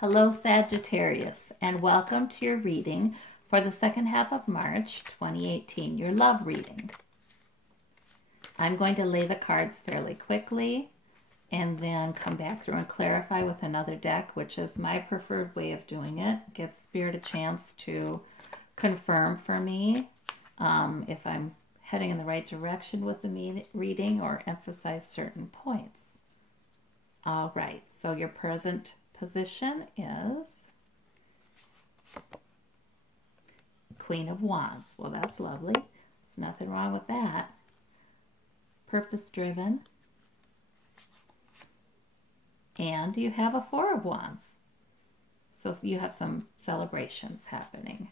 Hello, Sagittarius, and welcome to your reading for the second half of March 2018, your love reading. I'm going to lay the cards fairly quickly and then come back through and clarify with another deck, which is my preferred way of doing it. Give Spirit a chance to confirm for me if I'm heading in the right direction with the reading or emphasize certain points. All right, so your present position is Queen of Wands. Well, that's lovely. There's nothing wrong with that. Purpose-driven. And you have a Four of Wands. So you have some celebrations happening.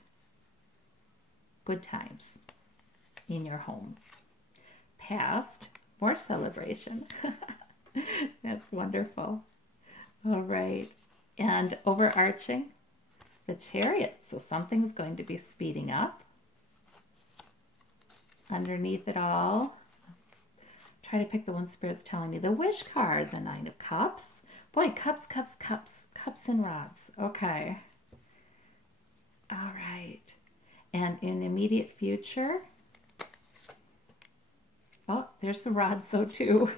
Good times in your home. Past, more celebration. That's wonderful. All right. And overarching, the Chariot. So something's going to be speeding up. Underneath it all, try to pick the one Spirit's telling me. The Wish card, the Nine of Cups. Boy, cups, cups, cups, cups and rods. Okay. All right. And in the immediate future, oh, there's some rods though too.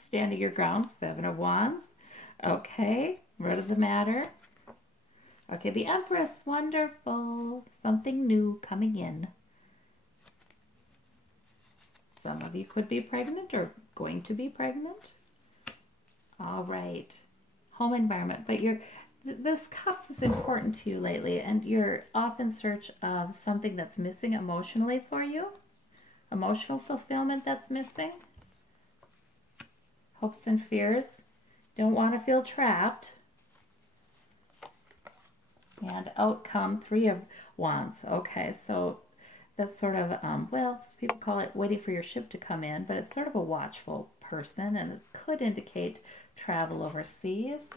Standing your ground, Seven of Wands. Okay, root of the matter. Okay, the Empress, wonderful. Something new coming in. Some of you could be pregnant or going to be pregnant. All right, home environment. But this Cups is important to you lately, and you're off in search of something that's missing emotionally for you. Emotional fulfillment that's missing. Hopes and fears. Don't want to feel trapped. And outcome, Three of Wands. Okay, so that's sort of, well, people call it waiting for your ship to come in, but it's sort of a watchful person, and it could indicate travel overseas.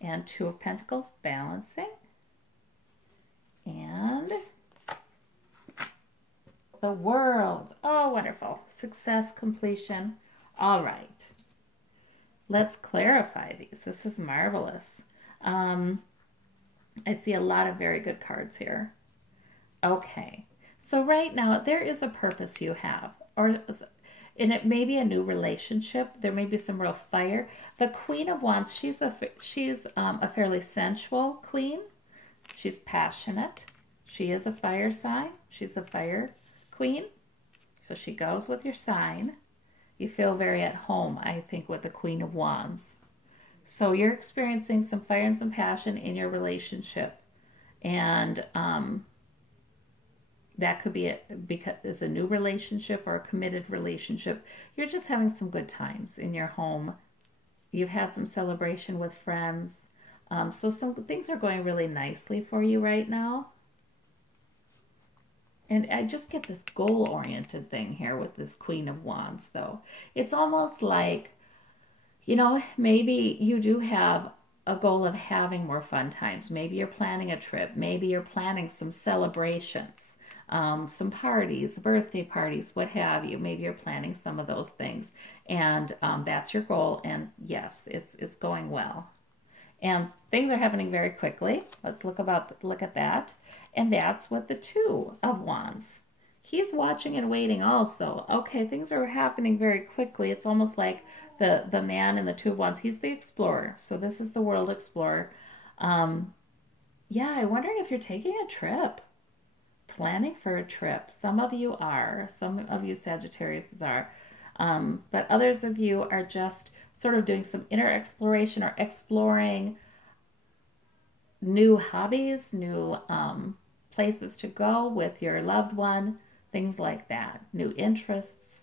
And Two of Pentacles, balancing. And the World. Oh, wonderful. Success, completion. All right. Let's clarify these. This is marvelous. I see a lot of very good cards here. Okay. So right now, there is a purpose you have. And it may be a new relationship. There may be some real fire. The Queen of Wands, she's a fairly sensual queen. She's passionate. She is a fire sign. She's a fire queen. So she goes with your sign. You feel very at home, I think, with the Queen of Wands. So you're experiencing some fire and some passion in your relationship. And that could be because it's a new relationship or a committed relationship. You're just having some good times in your home. You've had some celebration with friends. So some things are going really nicely for you right now. And I just get this goal-oriented thing here with this Queen of Wands, though. It's almost like, you know, maybe you do have a goal of having more fun times. Maybe you're planning a trip. Maybe you're planning some celebrations, some parties, birthday parties, what have you. Maybe you're planning some of those things. And that's your goal. And yes, it's going well. And things are happening very quickly. Let's look at that. And that's with the Two of Wands. He's watching and waiting also. Okay, things are happening very quickly. It's almost like the man in the Two of Wands. He's the explorer. So this is the world explorer. Yeah, I'm wondering if you're taking a trip. Planning for a trip. Some of you are. Some of you Sagittarius are. But others of you are just sort of doing some inner exploration or exploring new hobbies, new places to go with your loved one, things like that, new interests.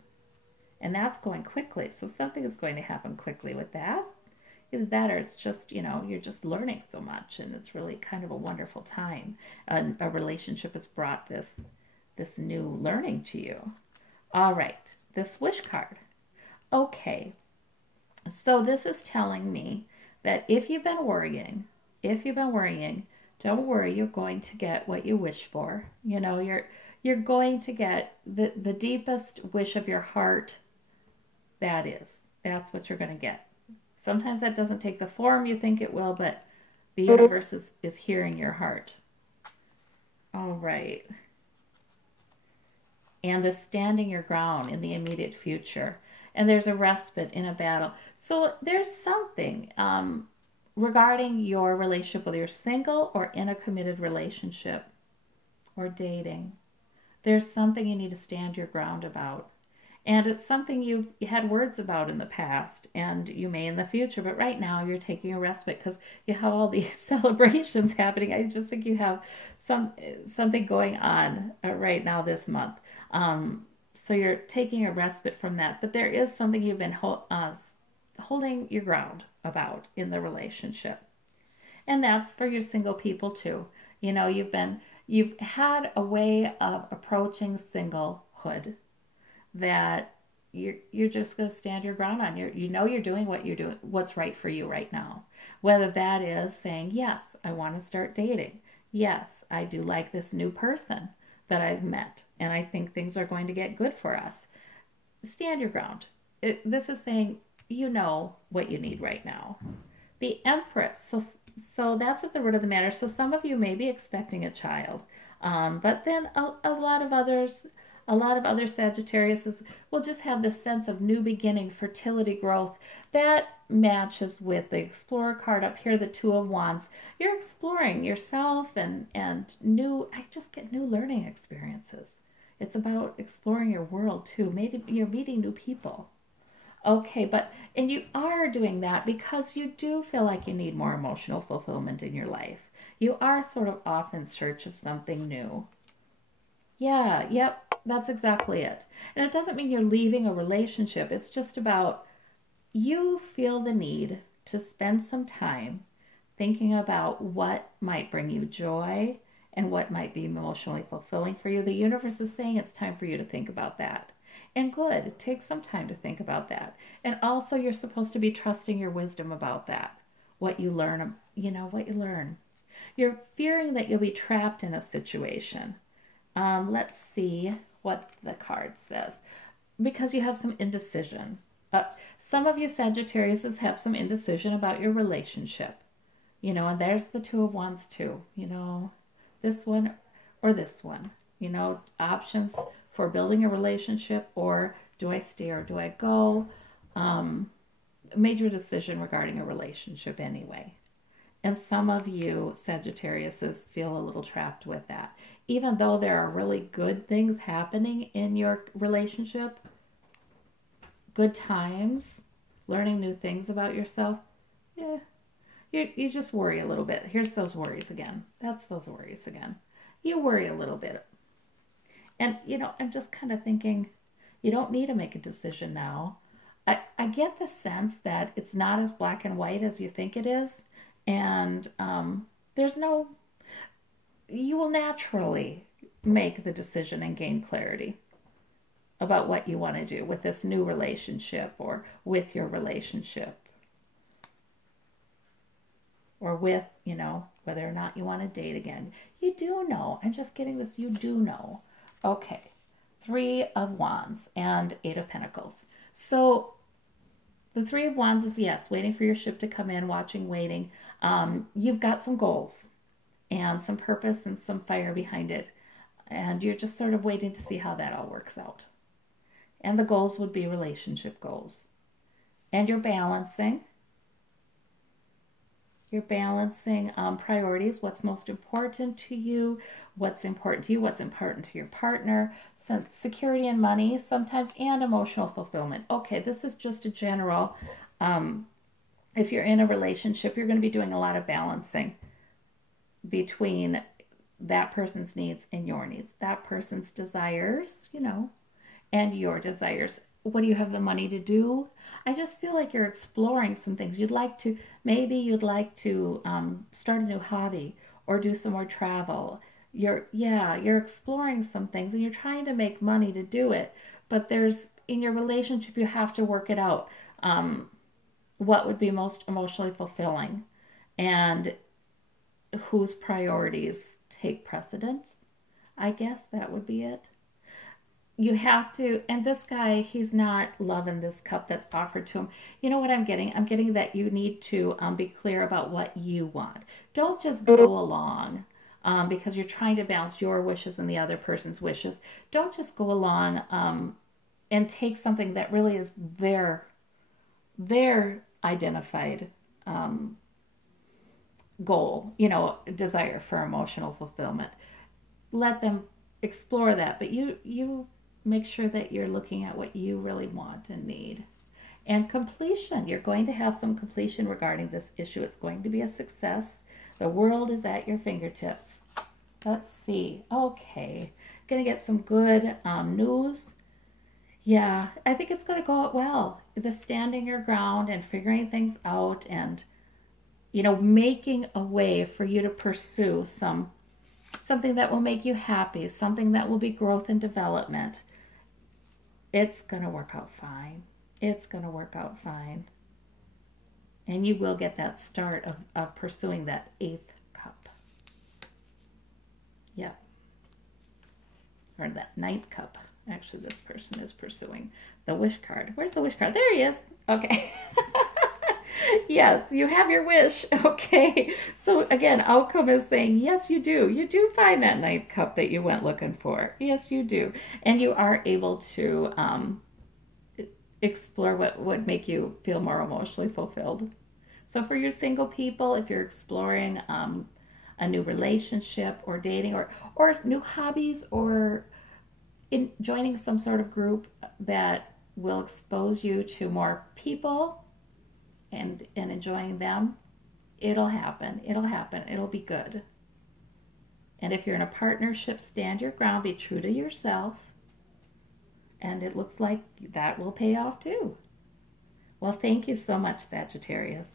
And that's going quickly. So something is going to happen quickly with that. Either that or it's just, you know, you're just learning so much and it's really kind of a wonderful time. A relationship has brought this new learning to you. All right, this Wish card. Okay. So this is telling me that if you've been worrying, don't worry, you're going to get what you wish for. You know, you're going to get the deepest wish of your heart. That's what you're going to get. Sometimes that doesn't take the form you think it will, but the universe is hearing your heart. All right. And the standing your ground in the immediate future. And there's a respite in a battle. So there's something regarding your relationship, whether you're single or in a committed relationship or dating. There's something you need to stand your ground about. And it's something you've had words about in the past, and you may in the future, but right now you're taking a respite because you have all these celebrations happening. I just think you have something going on right now this month. So you're taking a respite from that, but there is something you've been holding your ground about in the relationship. And that's for your single people too. You know, you've had a way of approaching singlehood that you're just going to stand your ground on. You know you're doing what's right for you right now. Whether that is saying, yes, I want to start dating. Yes, I do like this new person that I've met, and I think things are going to get good for us. Stand your ground. This is saying you know what you need right now. The Empress. So that's at the root of the matter. So some of you may be expecting a child, but then a lot of other Sagittariuses will just have this sense of new beginning, fertility, growth. That matches with the Explorer card up here, the Two of Wands. You're exploring yourself and I just get new learning experiences. It's about exploring your world too. Maybe you're meeting new people. Okay, and you are doing that because you do feel like you need more emotional fulfillment in your life. You are sort of off in search of something new. Yeah, yep, that's exactly it. And it doesn't mean you're leaving a relationship. It's just about you feel the need to spend some time thinking about what might bring you joy and what might be emotionally fulfilling for you. The universe is saying it's time for you to think about that. And good, take some time to think about that. And also you're supposed to be trusting your wisdom about that. What you learn, what you learn. You're fearing that you'll be trapped in a situation. Let's see what the card says. Because you have some indecision. Some of you Sagittariuses have some indecision about your relationship. And there's the Two of Wands too. This one or this one. Options for building a relationship, or do I stay or do I go? Major decision regarding a relationship anyway. And some of you Sagittariuses feel a little trapped with that. Even though there are really good things happening in your relationship, good times, learning new things about yourself, you just worry a little bit. Here's those worries again. That's those worries again. You worry a little bit. And, I'm just kind of thinking, you don't need to make a decision now. I get the sense that it's not as black and white as you think it is. And you will naturally make the decision and gain clarity about what you want to do with this new relationship or with your relationship. Or with, whether or not you want to date again. You do know. I'm just getting this, you do know. Okay, Three of Wands and Eight of Pentacles. So the Three of Wands is, yes, waiting for your ship to come in, watching, waiting. You've got some goals and some purpose and some fire behind it. And you're just sort of waiting to see how that all works out. And the goals would be relationship goals. And you're balancing. You're balancing priorities, what's most important to you, what's important to your partner, security and money sometimes, and emotional fulfillment. Okay, this is just a general, if you're in a relationship, you're going to be doing a lot of balancing between that person's needs and your needs, that person's desires, and your desires. What do you have the money to do? I just feel like you're exploring some things. Maybe you'd like to start a new hobby or do some more travel. You're exploring some things and you're trying to make money to do it. But in your relationship, you have to work it out. What would be most emotionally fulfilling and whose priorities take precedence? I guess that would be it. you have to, and this guy, he's not loving this cup that's offered to him. You know what I'm getting? I'm getting that you need to be clear about what you want. Don't just go along because you're trying to balance your wishes and the other person's wishes. Don't just go along and take something that really is their identified goal, desire for emotional fulfillment. Let them explore that, but you make sure that you're looking at what you really want and need. And completion, you're going to have some completion regarding this issue. It's going to be a success. The world is at your fingertips. Let's see. Okay, gonna get some good news. Yeah, I think it's going to go out well. The standing your ground and figuring things out, and making a way for you to pursue something that will make you happy, something that will be growth and development. It's going to work out fine. It's going to work out fine. And you will get that start of pursuing that 8th cup. Yep. Or that 9th cup. Actually, this person is pursuing the wish card. Where's the wish card? There he is. Okay. Yes, you have your wish. Okay. So again, outcome is saying, yes, you do. You do find that 9th cup that you went looking for. Yes, you do. And you are able to explore what would make you feel more emotionally fulfilled. So for your single people, if you're exploring a new relationship or dating or new hobbies or in joining some sort of group that will expose you to more people and enjoying them, it'll happen. It'll happen. It'll be good. And if you're in a partnership, stand your ground, be true to yourself, and it looks like that will pay off too. Well, thank you so much, Sagittarius.